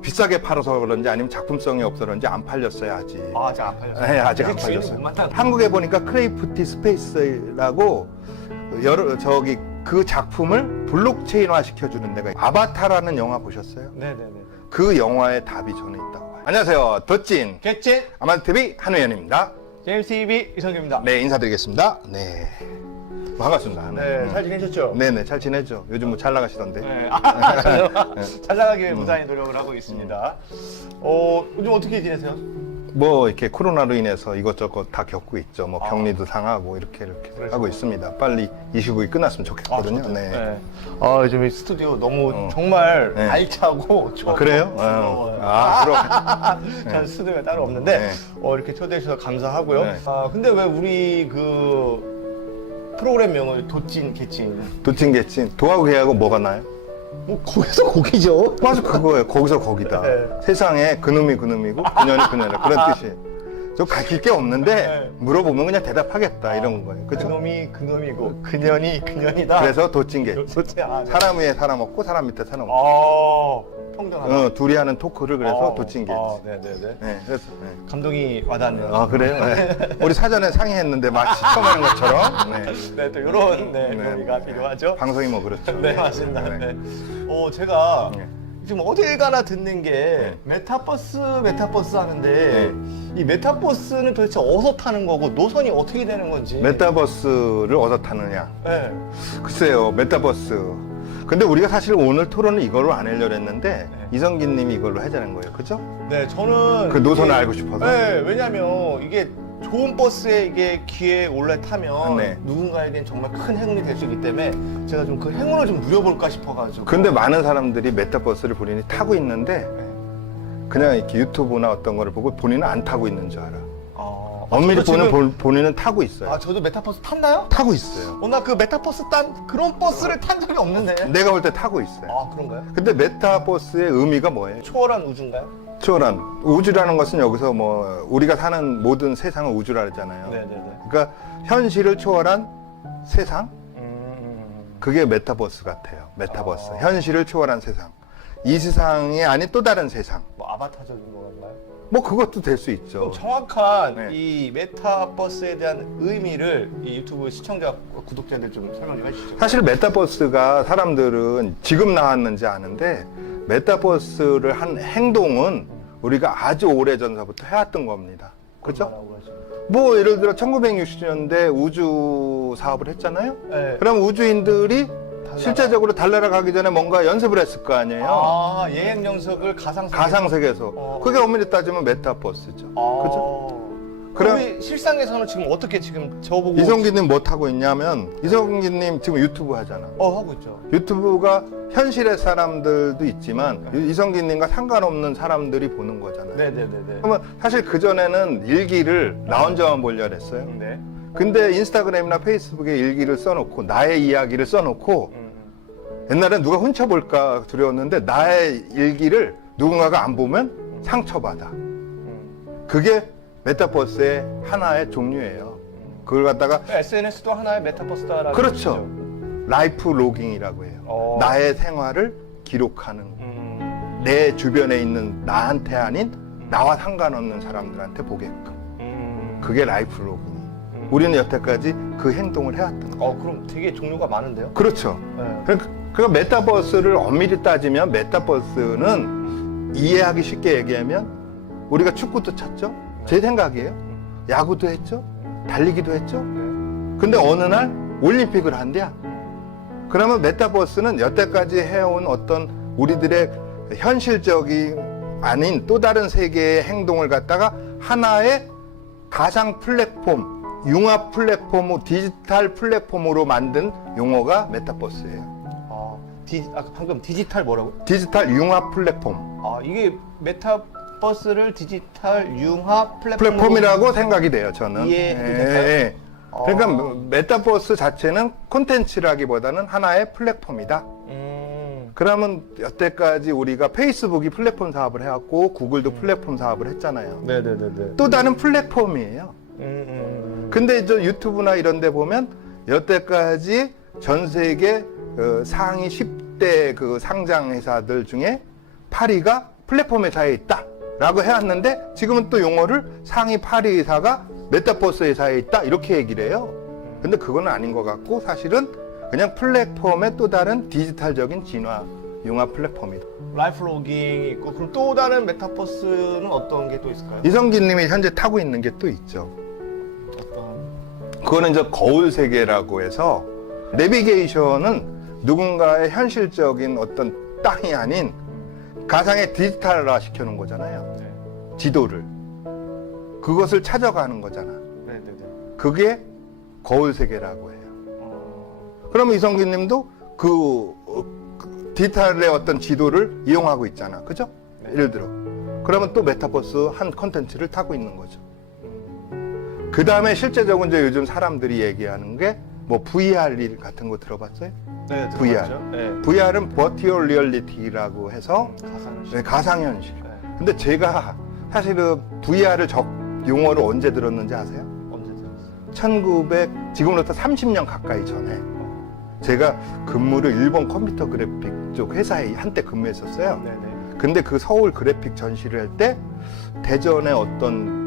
비싸게 팔아서 그런지 아니면 작품성이 없어서 그런지 안 팔렸어요, 아직. 아, 아직 안 팔렸어요? 네, 아직 안 주인을 팔렸어요. 못 만났네. 한국에 보니까 크레이프티 스페이스라고 그 작품을 블록체인화 시켜주는 데가 아바타라는 영화 보셨어요? 네네네. 그 영화의 답이 저는 있다고 봐요. 안녕하세요. 더찐 겟짓 아마TV 한우현입니다. 제임스 TV 이성규입니다. 네, 인사드리겠습니다. 네. 반갑습니다. 네, 잘 지내셨죠? 네네, 잘 지내죠. 요즘 뭐 잘 나가시던데. 네. 잘 나가기 위해 무사히 노력을 하고 있습니다. 요즘 어떻게 지내세요? 뭐 이렇게 코로나로 인해서 이것저것 다 겪고 있죠. 뭐 아. 격리도 당하고 이렇게 그래서. 하고 있습니다. 빨리 이 시국이 끝났으면 좋겠거든요. 저도. 네. 요즘 이 스튜디오 너무 정말 네. 알차고 아, 그래요? 즐거워요. 그럼. 저는 스튜디오가 따로 없는데 네. 이렇게 초대해 주셔서 감사하고요. 네. 근데 왜 우리 그 프로그램명을 도찐 개찐 도찐개찐 도하고 개하고 뭐가 나요? 뭐 거기서 거기죠. 맞아, 그거예요. 거기서 거기다. 네. 세상에 그놈이 그놈이고 그년이 그년이라 그런 뜻이에요. 저 가르칠 게 없는데 네. 물어보면 그냥 대답하겠다 이런 거예요. 그렇죠? 그놈이 그놈이고 그년이 그년이다. 그래서 도찐개. 아, 네. 사람 위에 사람 없고 사람 밑에 사람 없고. 평등하다. 둘이 하는 토크를 그래서 도찐개. 네네네. 네, 그래서. 네. 감동이 와닿네요. 아, 그래요? 네. 우리 사전에 상의했는데 마치 처음 하는 것처럼. 네. 네, 또 이런 네. 의미가 필요하죠. 방송이 뭐 그렇죠. 네, 맞습니다. 네. 네. 제가 네. 지금 어딜 가나 듣는 게 네. 메타버스 하는데 이 메타버스는 도대체 어디서 타는 거고 노선이 어떻게 되는 건지. 메타버스를 어디서 타느냐. 네. 글쎄요, 메타버스. 근데 우리가 사실 오늘 토론을 이걸로 안 하려고 했는데 이성긴 님이 이걸로 하자는 거예요. 그죠? 네, 저는 그 노선을 이게- 알고 싶어서. 네, 왜냐면 이게 좋은 버스에 이게 귀에 올라타면 네. 누군가에겐 정말 큰 행운이 될 수 있기 때문에 제가 좀 그 행운을 좀 누려볼까 싶어가지고. 근데 많은 사람들이 메타버스를 본인이 타고 있는데 그냥 이렇게 유튜브나 어떤 거를 보고 본인은 안 타고 있는 줄 알아. 엄밀히 저도 보는 본인은 타고 있어요. 저도 메타버스 탔나요? 타고 있어요. 나 그 메타버스 그런 버스를 탄 적이 없는데. 내가 볼 때 타고 있어요. 그런가요? 근데 메타버스의 의미가 뭐예요? 초월한 우주인가요? 초월한 우주라는 것은 여기서 뭐 우리가 사는 모든 세상을 우주라 그러잖아요. 네네네. 그러니까 현실을 초월한 세상? 그게 메타버스 같아요. 메타버스. 현실을 초월한 세상. 이 세상이 아닌 또 다른 세상. 뭐 아바타적인 건가요? 뭐 그것도 될 수 있죠. 그럼 정확한 네. 이 메타버스에 대한 의미를 이 유튜브 시청자, 구독자들 좀 설명 좀 해주시죠. 사실 메타버스가 사람들은 지금 나왔는지 아는데 메타버스를 한 행동은 우리가 아주 오래 전서부터 해왔던 겁니다. 그죠? 얼마나 오래하시나요? 뭐 예를 들어 1960년대 우주 사업을 했잖아요. 네. 그럼 우주인들이 실제적으로 달나라 가기 전에 뭔가 연습을 했을 거 아니에요. 예행 연습을 가상세계. 가상세계에서. 그게 엄밀히 따지면 메타버스죠. 그죠? 그럼 그럼 실상에서는 지금 어떻게 지금 저보고 이성기님 뭐 하고 있냐면 이성기님 지금 유튜브 하잖아. 하고 있죠. 유튜브가 현실의 사람들도 있지만 이성기님과 상관없는 사람들이 보는 거잖아요. 네네네네. 그러면 사실 그전에는 일기를 나 혼자만 보려고 했어요. 네. 근데 인스타그램이나 페이스북에 일기를 써놓고 나의 이야기를 써놓고 옛날엔 누가 훔쳐볼까 두려웠는데 나의 일기를 누군가가 안 보면 상처받아. 그게 메타버스의 하나의 종류예요. 그걸 갖다가 SNS도 하나의 메타버스다라고. 그렇죠. 라이프 로깅이라고 해요. 나의 생활을 기록하는 내 주변에 있는 나한테 아닌 나와 상관없는 사람들한테 보게끔. 그게 라이프 로깅. 우리는 여태까지 그 행동을 해왔던 거예요. 그럼 되게 종류가 많은데요? 그렇죠. 네. 그러니까 메타버스를 엄밀히 따지면 메타버스는 이해하기 쉽게 얘기하면 우리가 축구도 쳤죠. 제 생각이에요. 야구도 했죠. 달리기도 했죠. 근데 어느 날 올림픽을 한대야. 그러면 메타버스는 여태까지 해온 어떤 우리들의 현실적인 아닌 또 다른 세계의 행동을 갖다가 하나의 가상 플랫폼, 융합 플랫폼, 디지털 플랫폼으로 만든 용어가 메타버스예요. 방금 디지털 뭐라고? 디지털 융합 플랫폼. 이게 메타버스를 디지털 융합 플랫폼이라고 생각이 돼요, 저는. 이해됐어요? 그러니까 메타버스 자체는 콘텐츠라기보다는 하나의 플랫폼이다. 그러면 여태까지 우리가 페이스북이 플랫폼 사업을 해왔고 구글도 플랫폼 사업을 했잖아요. 네네네네. 또 다른 플랫폼이에요. 근데 저 유튜브나 이런 데 보면 여태까지 전 세계 상위 10대 그 상장 회사들 중에 8위가 플랫폼 회사에 있다 라고 해왔는데 지금은 또 용어를 상위 8위 회사가 메타버스 회사에 있다 이렇게 얘기를 해요. 근데 그건 아닌 것 같고 사실은 그냥 플랫폼의 또 다른 디지털적인 진화 융합 플랫폼이다. 라이프 로깅이 있고 그럼 또 다른 메타버스는 어떤 게 또 있을까요? 이성균 님이 현재 타고 있는 게 또 있죠. 어떤 그거는 이제 거울 세계라고 해서 내비게이션은 누군가의 현실적인 어떤 땅이 아닌 가상의 디지털화 시켜놓은 거잖아요. 네. 지도를. 그것을 찾아가는 거잖아. 네네네. 그게 거울 세계라고 해요. 그러면 이성균 님도 그 디지털의 어떤 지도를 이용하고 있잖아. 그죠? 네. 예를 들어. 그러면 또 메타버스 한 컨텐츠를 타고 있는 거죠. 그 다음에 실제적으로 이제 요즘 사람들이 얘기하는 게 뭐 VR 같은 거 들어봤어요? 네, VR. 들어봤죠? 네. VR은 Virtual Reality라고 해서 가상현실. 네, 가상현실. 네. 근데 제가 사실은 VR을 용어를 언제 들었는지 아세요? 언제 들었어요? 지금으로부터 30년 가까이 전에 제가 근무를 일본 컴퓨터 그래픽 쪽 회사에 한때 근무했었어요. 네네. 근데 그 서울 그래픽 전시를 할 때 대전에 어떤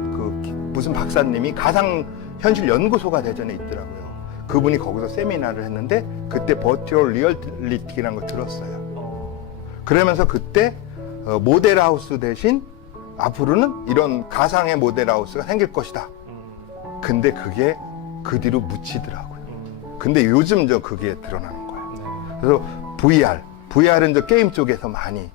무슨 박사님이 가상현실 연구소가 대전에 있더라고요. 그분이 거기서 세미나를 했는데 그때 버추얼 리얼리티라는 걸 들었어요. 그러면서 그때 모델하우스 대신 앞으로는 이런 가상의 모델하우스가 생길 것이다. 근데 그게 그 뒤로 묻히더라고요. 근데 요즘 그게 드러나는 거예요. 네. 그래서 VR은 게임 쪽에서 많이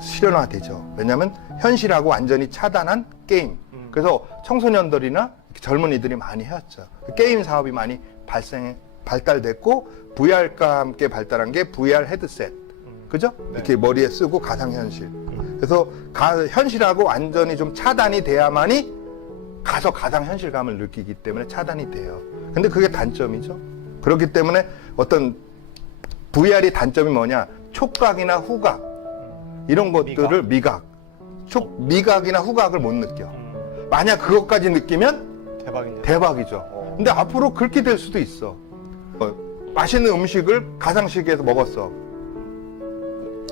실현화되죠. 왜냐하면 현실하고 완전히 차단한 게임. 그래서 청소년들이나 젊은이들이 많이 해왔죠. 게임 사업이 많이 발달됐고 VR과 함께 발달한 게 VR 헤드셋. 그죠? 네. 이렇게 머리에 쓰고 가상현실. 그래서 현실하고 완전히 좀 차단이 돼야만이 가서 가상현실감을 느끼기 때문에 차단이 돼요. 근데 그게 단점이죠. 그렇기 때문에 어떤 VR의 단점이 뭐냐? 촉각이나 후각 이런 것들을 미각이나 후각을 못 느껴. 만약 그것까지 느끼면 대박인데. 대박이죠. 근데 앞으로 그렇게 될 수도 있어. 맛있는 음식을 가상시계에서 먹었어.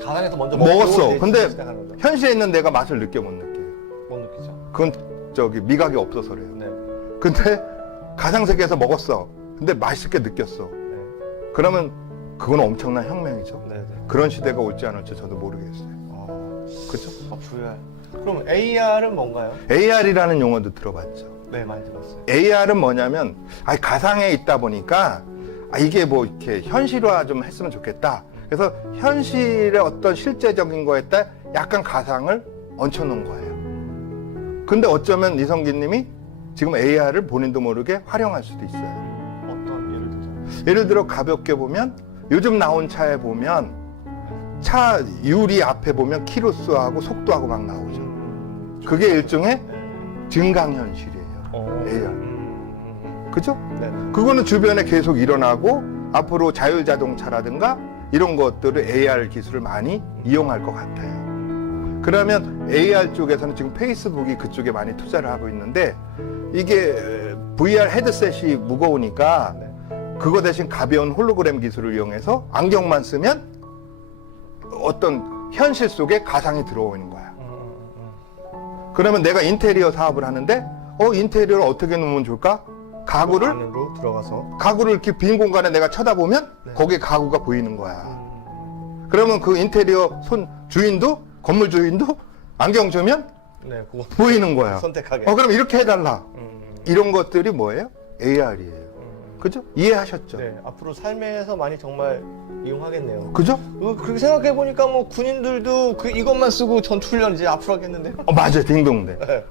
가상에서 먼저 먹었어. 먹고 근데 시작하는 거죠. 현실에 있는 내가 맛을 못 느껴요. 못 느끼죠. 그건 미각이 없어서 그래요. 네. 근데 가상세계에서 먹었어. 근데 맛있게 느꼈어. 네. 그러면 그건 엄청난 혁명이죠. 네. 네. 그런 시대가 올지 않을지 저도 모르겠어요. 그죠? VR. 그럼 AR은 뭔가요? AR이라는 용어도 들어봤죠. 네, 많이 들었어요. AR은 뭐냐면 가상에 있다 보니까 이게 뭐 이렇게 현실화 좀 했으면 좋겠다. 그래서 현실의 어떤 실제적인 거에다 약간 가상을 얹혀놓은 거예요. 근데 어쩌면 이성균 님이 지금 AR을 본인도 모르게 활용할 수도 있어요. 어떤 예를 들자면? 예를 들어 가볍게 보면 요즘 나온 차에 보면 차 유리 앞에 보면 키로수하고 속도하고 막 나오죠. 그게 일종의 증강현실이에요. AR. 그죠? 네. 그거는 주변에 계속 일어나고 앞으로 자율자동차라든가 이런 것들을 AR 기술을 많이 이용할 것 같아요. 그러면 AR 쪽에서는 지금 페이스북이 그쪽에 많이 투자를 하고 있는데 이게 VR 헤드셋이 무거우니까 그거 대신 가벼운 홀로그램 기술을 이용해서 안경만 쓰면 어떤 현실 속에 가상이 들어오는 거야. 그러면 내가 인테리어 사업을 하는데 인테리어를 어떻게 놓으면 좋을까? 가구를 안으로 들어가서 이렇게 빈 공간에 내가 쳐다보면 네. 거기에 가구가 보이는 거야. 그러면 그 인테리어 주인도 건물 주인도 안경 주면 네, 그거 보이는 거야. 선택하게. 그럼 이렇게 해달라. 음. 이런 것들이 뭐예요? AR이에요. 그죠? 이해하셨죠? 네, 앞으로 삶에서 많이 정말 이용하겠네요. 그죠? 그렇게 생각해 보니까 뭐 군인들도 이것만 쓰고 전투훈련 이제 앞으로 하겠는데. 맞아요. 딩동대. 네.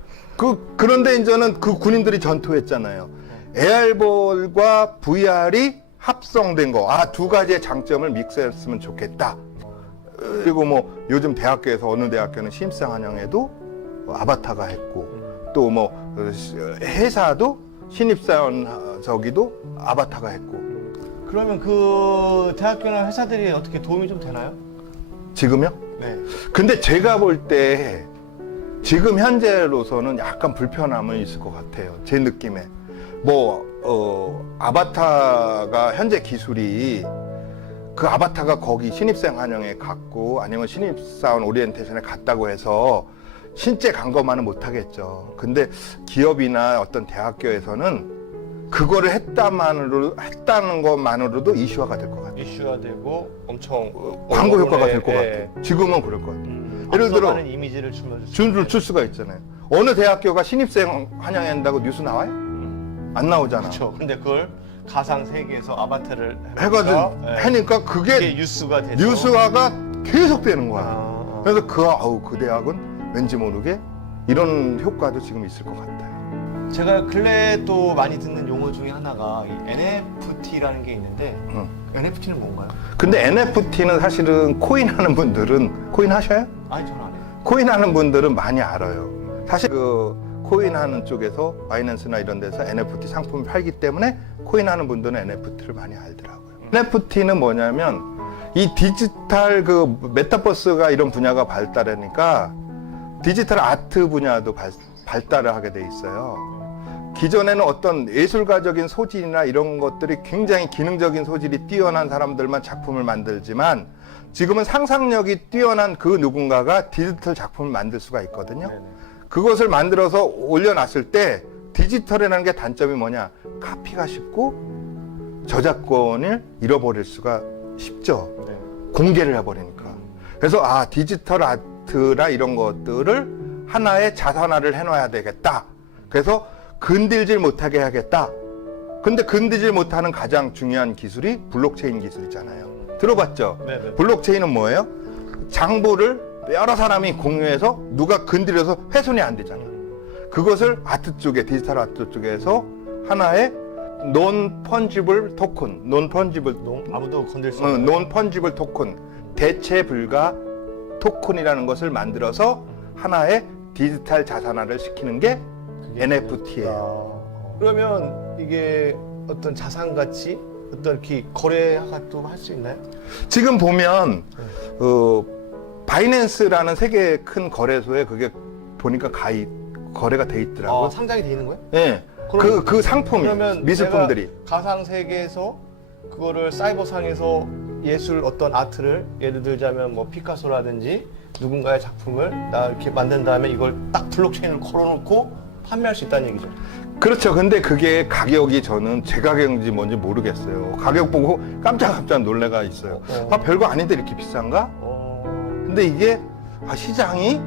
그런데 이제는 그 군인들이 전투했잖아요. AR볼과 VR이 합성된 거. 두 가지의 장점을 믹스했으면 좋겠다. 그리고 뭐 요즘 대학교에서 어느 대학교는 신입생 환영회도 아바타가 했고 또 뭐 회사도 신입사원 저기도 아바타가 했고. 그러면 그 대학교나 회사들이 어떻게 도움이 좀 되나요? 지금요? 네. 근데 제가 볼 때 지금 현재로서는 약간 불편함은 있을 것 같아요. 제 느낌에. 아바타가 현재 기술이 그 아바타가 거기 신입생 환영에 갔고 아니면 신입사원 오리엔테이션에 갔다고 해서 실제 간 것만은 못하겠죠. 근데 기업이나 어떤 대학교에서는 그거를 했다는 것만으로도 이슈화가 될 것 같아요. 이슈가 되고 엄청 광고 효과가 될 것 예. 같아요. 지금은 그럴 것 같아요. 예를 들어 앞서가는 이미지를 주면 줄을 줄 수가 있잖아요. 어느 대학교가 신입생 환영한다고 뉴스 나와요? 안 나오잖아. 그렇죠. 근데 그걸 가상 세계에서 아바타를 해가지고 예. 하니까 그게 그게 뉴스가 되죠. 뉴스화가 계속 되는 거야. 아. 그래서 그 대학은 왠지 모르게 이런 효과도 지금 있을 것 같아요. 제가 근래 또 많이 듣는 용어 중에 하나가 이 NFT라는 게 있는데 응. NFT는 뭔가요? 근데 NFT는 사실은 코인 하는 분들은 코인 하셔요? 아니 저는 안 해요. 코인 하는 분들은 많이 알아요. 사실 그 코인 하는 쪽에서 바이낸스나 이런 데서 NFT 상품을 팔기 때문에 코인 하는 분들은 NFT를 많이 알더라고요. NFT는 뭐냐면 이 디지털 그 메타버스가 이런 분야가 발달하니까 디지털 아트 분야도 발달을 하게 돼 있어요. 기존에는 어떤 예술가적인 소질이나 이런 것들이 굉장히 기능적인 소질이 뛰어난 사람들만 작품을 만들지만 지금은 상상력이 뛰어난 그 누군가가 디지털 작품을 만들 수가 있거든요. 네네. 그것을 만들어서 올려놨을 때 디지털이라는 게 단점이 뭐냐? 카피가 쉽고 저작권을 잃어버릴 수가 쉽죠. 네. 공개를 해버리니까. 그래서 디지털 아트나 이런 것들을 하나의 자산화를 해놔야 되겠다. 그래서 건들질 못하게 해야겠다. 근데 건들질 못하는 가장 중요한 기술이 블록체인 기술이잖아요. 들어봤죠? 네네. 블록체인은 뭐예요? 장부를 여러 사람이 공유해서 누가 건드려서 훼손이 안 되잖아요. 그것을 아트 쪽에, 디지털 아트 쪽에서 하나의 논 펀지블 토큰, 아무도 건들 수 없는 논 펀지블 토큰, 대체 불가 토큰이라는 것을 만들어서 하나의 디지털 자산화를 시키는 게 NFT예요. 그러면 이게 어떤 자산 가치, 어떤 이렇게 거래가 또 할 수 있나요? 지금 보면 바이낸스라는 세계 큰 거래소에 그게 보니까 거래가 돼 있더라고요. 상장이 돼 있는 거예요? 네. 그럼- 그 상품이 그러면 미술품들이 내가 가상 세계에서 그거를 사이버상에서 예술 어떤 아트를 예를 들자면 뭐 피카소라든지 누군가의 작품을 나 이렇게 만든 다음에 이걸 딱 블록체인을 걸어놓고 판매할 수 있다는 얘기죠. 그렇죠. 근데 그게 가격이 저는 제 가격인지 뭔지 모르겠어요. 가격 보고 깜짝 놀래가 있어요. 별거 아닌데 이렇게 비싼가? 근데 이게 시장이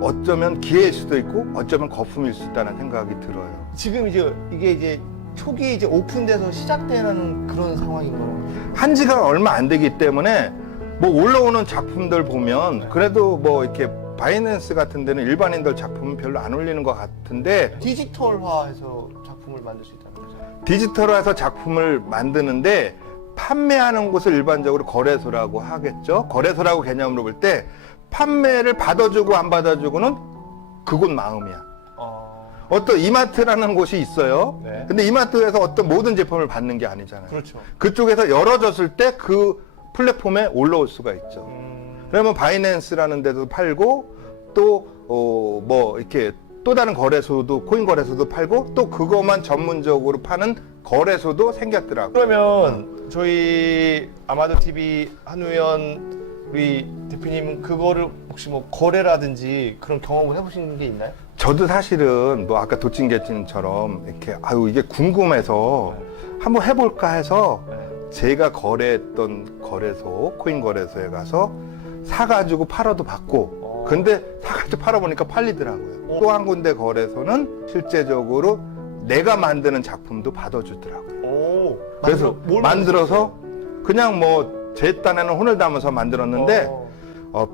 어쩌면 기회일 수도 있고 어쩌면 거품일 수 있다는 생각이 들어요. 지금 이제 이게 이제 초기 이제 오픈돼서 시작되는 그런 상황인 거예요. 한 지가 얼마 안 되기 때문에 뭐 올라오는 작품들 보면 그래도 뭐 이렇게 바이낸스 같은 데는 일반인들 작품은 별로 안 올리는 것 같은데 디지털화해서 작품을 만들 수 있다는 거죠. 디지털화해서 작품을 만드는데 판매하는 곳을 일반적으로 거래소라고 하겠죠. 거래소라고 개념으로 볼 때 판매를 받아주고 안 받아주고는 그곳 마음이야. 어떤 이마트라는 곳이 있어요. 네. 근데 이마트에서 어떤 모든 제품을 받는 게 아니잖아요. 그렇죠. 그쪽에서 열어줬을 때 그 플랫폼에 올라올 수가 있죠. 그러면 바이낸스라는 데도 팔고 또 뭐 이렇게 또 다른 거래소도 코인 거래소도 팔고 또 그것만 전문적으로 파는 거래소도 생겼더라고요. 그러면 저희 아마도 TV 한우연 우리 대표님은 그거를 혹시 뭐 거래라든지 그런 경험을 해보신 게 있나요? 저도 사실은 뭐 아까 도찐개찐처럼 이렇게 이게 궁금해서 한번 해볼까 해서 제가 거래했던 거래소, 코인 거래소에 가서 사가지고 팔아도 받고 근데 사가지고 팔아보니까 팔리더라고요. 또 한 군데 거래소는 실제적으로 내가 만드는 작품도 받아주더라고요. 그래서 만들어서 그냥 뭐 제 딴에는 혼을 담아서 만들었는데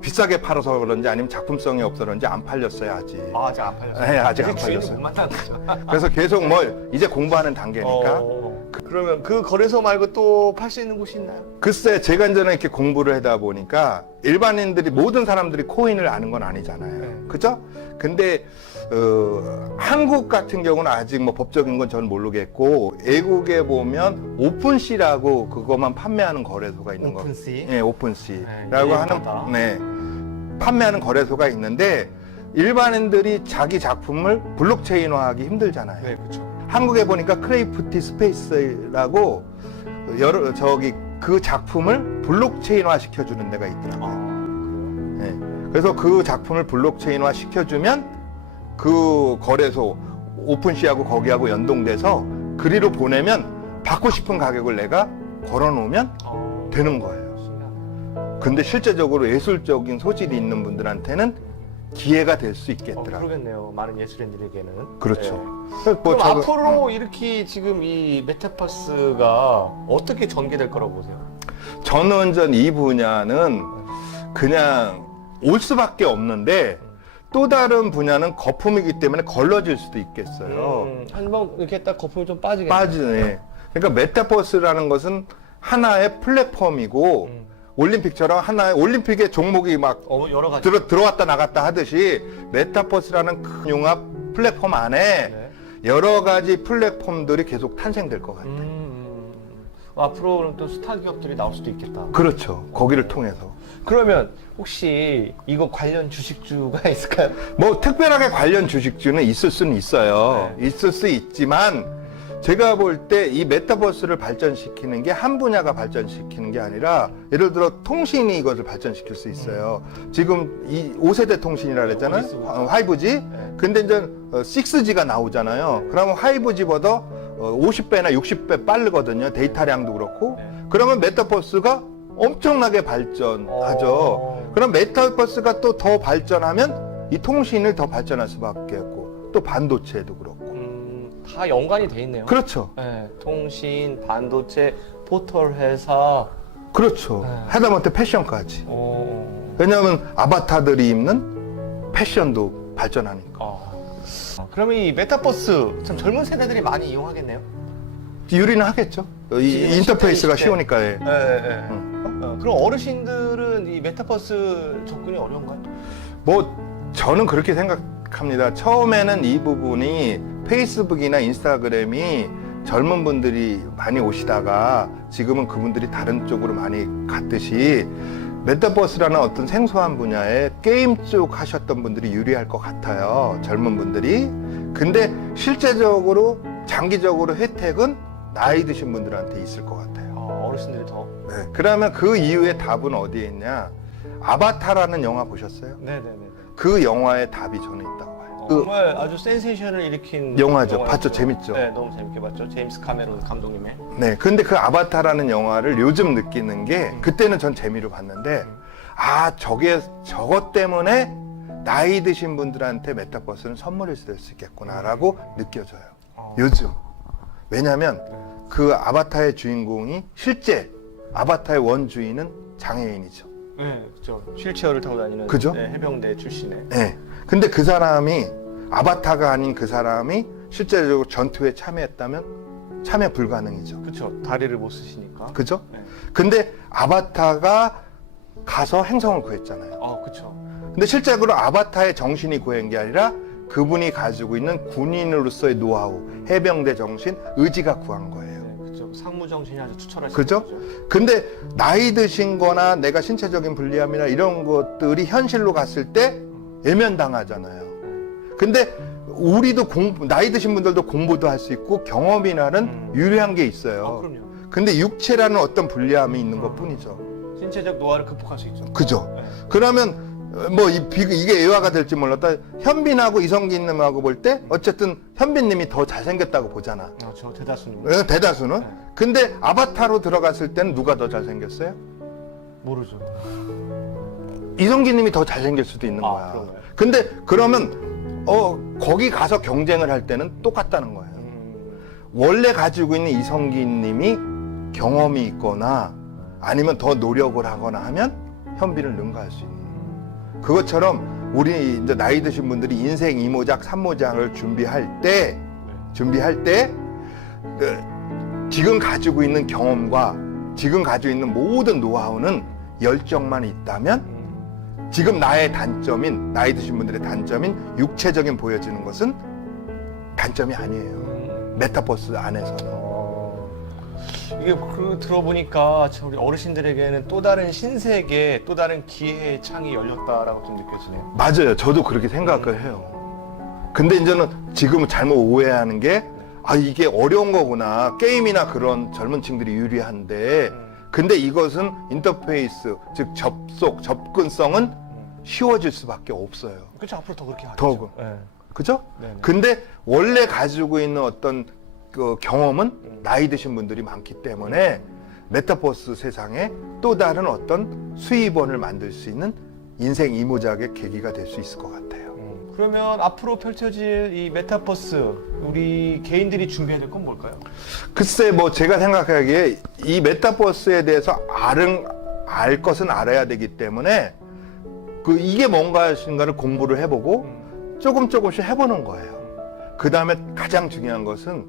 비싸게 팔아서 그런지 아니면 작품성이 없어서 그런지 안 팔렸어요 아직. 아직 안 팔렸어요? 네, 아직 안 주인을 팔렸어요. 못 만난 거죠. 그래서 계속 뭐 이제 공부하는 단계니까 그러면 그 거래소 말고 또 팔 수 있는 곳이 있나요? 글쎄 제가 이제는 이렇게 공부를 하다 보니까 일반인들이 모든 사람들이 코인을 아는 건 아니잖아요. 네. 그죠? 근데 한국 같은 경우는 아직 뭐 법적인 건 저는 모르겠고 외국에 보면 오픈시라고 그것만 판매하는 거래소가 있는 거예요. 오픈시? 네, 오픈시라고 네, 하는 네, 판매하는 거래소가 있는데 일반인들이 자기 작품을 블록체인화하기 힘들잖아요. 네, 그렇죠. 한국에 보니까 크레이프티 스페이스라고 그 작품을 블록체인화 시켜주는 데가 있더라고요. 아, 그래요? 예. 그래서 그 작품을 블록체인화 시켜주면 그 거래소 오픈시하고 거기하고 연동돼서 그리로 보내면 받고 싶은 가격을 내가 걸어놓으면 되는 거예요. 신기하네. 근데 실제적으로 예술적인 소질이 있는 분들한테는 기회가 될 수 있겠더라고요. 그러겠네요. 많은 예술인들에게는. 그렇죠. 네. 뭐 그럼 저도- 앞으로 이렇게 지금 이 메타버스가 어떻게 전개될 거라고 보세요? 전원전 이 분야는 그냥 올 수밖에 없는데 또 다른 분야는 거품이기 때문에 걸러질 수도 있겠어요. 한번 이렇게 딱 거품이 좀 빠지겠네요. 빠지네. 그러니까 메타버스라는 것은 하나의 플랫폼이고 올림픽처럼 하나의 올림픽의 종목이 막 여러 가지. 들어왔다 나갔다 하듯이 메타버스라는 큰 융합 플랫폼 안에 네. 여러 가지 플랫폼들이 계속 탄생될 것 같아요. 앞으로는 또 스타 기업들이 나올 수도 있겠다. 그렇죠. 거기를 통해서. 그러면 혹시 이거 관련 주식주가 있을까요? 뭐 특별하게 관련 주식주는 있을 수는 있어요. 네. 있을 수 있지만 제가 볼 때 이 메타버스를 발전시키는 게 한 분야가 발전시키는 게 아니라 예를 들어 통신이 이것을 발전시킬 수 있어요. 지금 이 5세대 통신이라 그랬잖아요. 5G. 네. 근데 이제 6G가 나오잖아요. 그러면 5G보다 50배나 60배 빠르거든요. 데이터량도 그렇고. 네. 그러면 메타버스가 엄청나게 발전하죠. 그럼 메타버스가 또 더 발전하면 이 통신을 더 발전할 수밖에 없고 또 반도체도 그렇고. 다 연관이 돼 있네요. 그렇죠. 네, 통신, 반도체, 포털 회사. 그렇죠. 네. 하다못해 패션까지. 왜냐하면 아바타들이 입는 패션도 발전하니까. 그러면 이 메타버스 참 젊은 세대들이 많이 이용하겠네요. 유리는 하겠죠. 이 지금 인터페이스가 10대, 20대. 쉬우니까. 예. 네. 그럼 어르신들은 이 메타버스 접근이 어려운가요? 뭐 저는 그렇게 생각합니다. 처음에는 이 부분이 페이스북이나 인스타그램이 젊은 분들이 많이 오시다가 지금은 그분들이 다른 쪽으로 많이 갔듯이 메타버스라는 어떤 생소한 분야에 게임 쪽 하셨던 분들이 유리할 것 같아요. 젊은 분들이. 근데 실제적으로 장기적으로 혜택은 나이 드신 분들한테 있을 것 같아요. 어르신들이 더? 네. 그러면 그 이유의 답은 어디에 있냐? 아바타라는 영화 보셨어요? 네네네. 그 영화의 답이 저는 있다고 봐요. 정말 아주 센세이션을 일으킨 영화죠. 영화였죠. 봤죠? 재밌죠? 네, 너무 재밌게 봤죠. 제임스 카메론 감독님의. 네. 근데 그 아바타라는 영화를 요즘 느끼는 게 그때는 전 재미로 봤는데 저것 때문에 나이 드신 분들한테 메타버스는 선물일 수 있겠구나라고 느껴져요. 요즘. 왜냐면 그 아바타의 주인공이 실제 아바타의 원주인은 장애인이죠. 네, 그렇죠. 휠체어를 타고 다니는 그죠? 네, 해병대 출신의. 네. 근데 그 사람이 아바타가 아닌 그 사람이 실제적으로 전투에 참여했다면 참여 불가능이죠. 그렇죠. 다리를 못 쓰시니까. 그죠? 네. 근데 아바타가 가서 행성을 구했잖아요. 그렇죠. 근데 실제로 아바타의 정신이 구한 게 아니라 그분이 가지고 있는 군인으로서의 노하우, 해병대 정신, 의지가 구한 거예요. 네, 그렇죠. 상무 정신이 아주 투철하신 그죠? 거죠. 근데 나이 드신 거나 내가 신체적인 불리함이나 이런 것들이 현실로 갔을 때 외면당하잖아요. 근데 우리도 나이 드신 분들도 공부도 할 수 있고 경험이라는 유리한 게 있어요. 그럼요. 근데 육체라는 어떤 불리함이 있는 것 뿐이죠. 신체적 노화를 극복할 수 있죠. 그죠? 네. 그러면 뭐 이게 예화가 될지 몰랐다. 현빈하고 이성기님하고 볼 때 어쨌든 현빈님이 더 잘생겼다고 보잖아. 저 대다수는 대다수는. 네. 근데 아바타로 들어갔을 때는 누가 더 잘생겼어요? 모르죠. 이성기님이 더 잘생길 수도 있는 거야. 그런가요? 근데 그러면 거기 가서 경쟁을 할 때는 똑같다는 거예요. 원래 가지고 있는 이성기님이 경험이 있거나 아니면 더 노력을 하거나 하면 현빈을 능가할 수 있는. 그것처럼 우리 이제 나이 드신 분들이 인생 2모작, 3모작을 준비할 때 지금 가지고 있는 경험과 지금 가지고 있는 모든 노하우는 열정만 있다면 지금 나이 드신 분들의 단점인 육체적인 보여지는 것은 단점이 아니에요. 메타버스 안에서는. 이게 들어보니까 참 우리 어르신들에게는 또 다른 신세계, 또 다른 기회의 창이 열렸다라고 좀 느껴지네요. 맞아요. 저도 그렇게 생각을 해요. 근데 이제는 지금 잘못 오해하는 게 이게 어려운 거구나. 게임이나 그런 젊은 층들이 유리한데 근데 이것은 인터페이스, 즉 접근성은 쉬워질 수밖에 없어요. 그렇죠. 앞으로 더 그렇게 더 하겠죠. 네. 그죠? 네네. 근데 원래 가지고 있는 어떤 그 경험은 나이 드신 분들이 많기 때문에 메타버스 세상에 또 다른 어떤 수입원을 만들 수 있는 인생 이모작의 계기가 될 수 있을 것 같아요. 그러면 앞으로 펼쳐질 이 메타버스 우리 개인들이 준비해야 될 건 뭘까요? 글쎄 뭐 제가 생각하기에 이 메타버스에 대해서 알 것은 알아야 되기 때문에 그 이게 뭔가인가를 공부를 해보고 조금씩 해보는 거예요. 그 다음에 가장 중요한 것은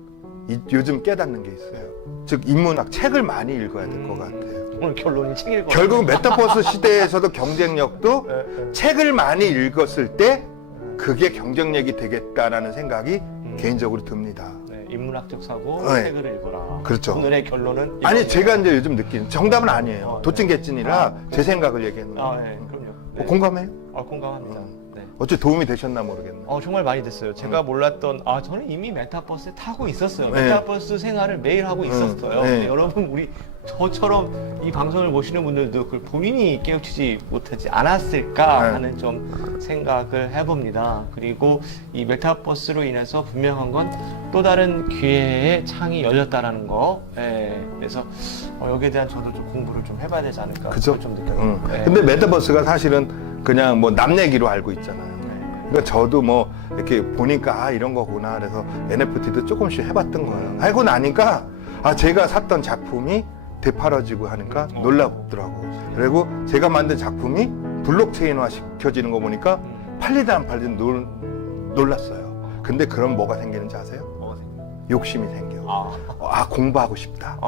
요즘 깨닫는 게 있어요. 즉 인문학 책을 많이 읽어야 될 것 같아요. 오늘 결론이 책 읽어. 결국 메타버스 시대에서도 경쟁력도 네. 책을 많이 읽었을 때 그게 경쟁력이 되겠다라는 생각이 개인적으로 듭니다. 네, 인문학적 사고 네. 책을 읽어라. 그렇죠. 오늘의 결론은 아니 이겁니다. 제가 이제 요즘 느끼는 정답은 아니에요. 네. 도찐개찐이라 제 생각을 얘기했는데 네, 그럼요. 네. 공감해요? 공감합니다. 네. 어째 도움이 되셨나 모르겠네. 정말 많이 됐어요. 제가 몰랐던 저는 이미 메타버스에 타고 있었어요. 네. 메타버스 생활을 매일 하고 있었어요. 네. 근데 여러분 우리 저처럼 이 방송을 보시는 분들도 그걸 본인이 깨우치지 못하지 않았을까 네. 하는 좀 생각을 해봅니다. 그리고 이 메타버스로 인해서 분명한 건 또 다른 기회의 창이 열렸다라는 거. 그래서 여기에 대한 저도 좀 공부를 좀 해봐야 되지 않을까 그죠? 좀 느껴요. 네. 근데 메타버스가 사실은 그냥 뭐 남 얘기로 알고 있잖아요. 네. 그러니까 저도 뭐 이렇게 보니까 이런 거구나 그래서 NFT도 조금씩 해봤던 거예요. 알고 나니까 제가 샀던 작품이 되팔아지고 하니까 놀랍더라고요. 그리고 제가 만든 작품이 블록체인화 시켜지는 거 보니까 팔리든 안 팔리든 놀랐어요. 근데 그럼 뭐가 생기는지 아세요? 욕심이 생겨. 공부하고 싶다.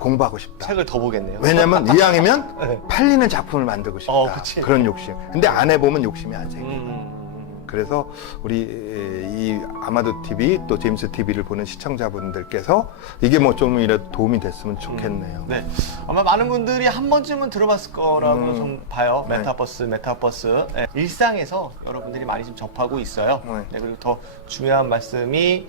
공부하고 싶다. 책을 더 보겠네요. 왜냐면 이왕이면 네. 팔리는 작품을 만들고 싶다. 그치. 그런 욕심. 근데 안 해보면 욕심이 안 생겨요. 그래서 우리 이 아마도 TV 또 제임스 TV를 보는 시청자분들께서 이게 뭐 좀이라도 도움이 됐으면 좋겠네요. 네, 아마 많은 분들이 한 번쯤은 들어봤을 거라고 좀 봐요. 네. 메타버스. 네, 일상에서 여러분들이 많이 좀 접하고 있어요. 네, 그리고 더 중요한 말씀이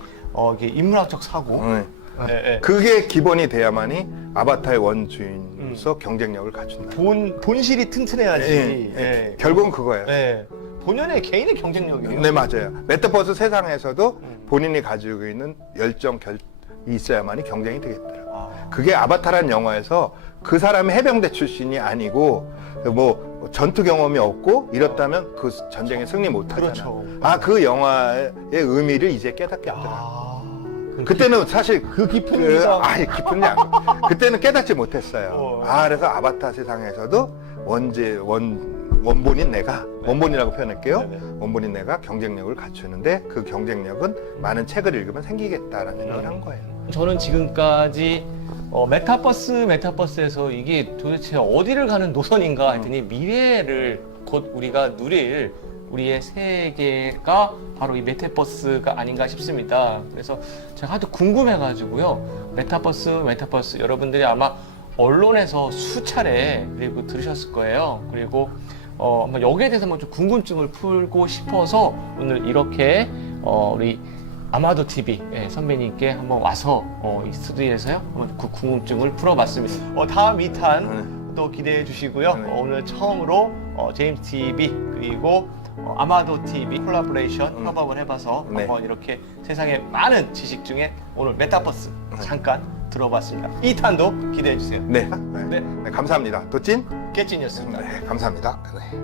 이게 인문학적 사고. 네. 네. 그게 기본이 돼야만이 아바타의 원주인으로서 경쟁력을 갖춘다. 본실이 튼튼해야지. 예. 결국은 그거예요. 네. 본연의 개인의 경쟁력이에요. 네, 맞아요. 메타버스 세상에서도 본인이 가지고 있는 열정이 있어야만이 경쟁이 되겠더라고요. 그게 아바타라는 영화에서 그 사람이 해병대 출신이 아니고 뭐 전투 경험이 없고 이렇다면 그 전쟁에 승리 못 하잖아. 그렇죠. 그 영화의 의미를 이제 깨닫겠더라고요. 그때는 사실 그 깊은 의미가 깊은 양. 그때는 깨닫지 못했어요. 그래서 아바타 세상에서도 원본인 내가 원본이라고 표현할게요. 네네. 원본인 내가 경쟁력을 갖추는데 그 경쟁력은 많은 책을 읽으면 생기겠다라는 생각을 한 거예요. 저는 지금까지 메타버스에서 이게 도대체 어디를 가는 노선인가 했더니 미래를 곧 우리가 누릴 우리의 세계가 바로 이 메타버스가 아닌가 싶습니다. 그래서 제가 하도 궁금해가지고요. 메타버스 여러분들이 아마 언론에서 수차례 그리고 들으셨을 거예요. 그리고 한번 여기에 대해서 한번 좀 궁금증을 풀고 싶어서 오늘 이렇게 우리 아마도 TV 선배님께 한번 와서 이 스튜디오에서요 한번 그 궁금증을 풀어봤습니다. 다음 2탄 또 기대해 주시고요. 오늘 처음으로 제임스 TV 그리고 아마도 TV 콜라보레이션 협업을 해봐서 한번 이렇게 세상의 많은 지식 중에 오늘 메타버스 잠깐 들어봤습니다. 2탄도 기대해 주세요. 네, 감사합니다. 도찐? 깨찐이었습니다. 네, 감사합니다. 네.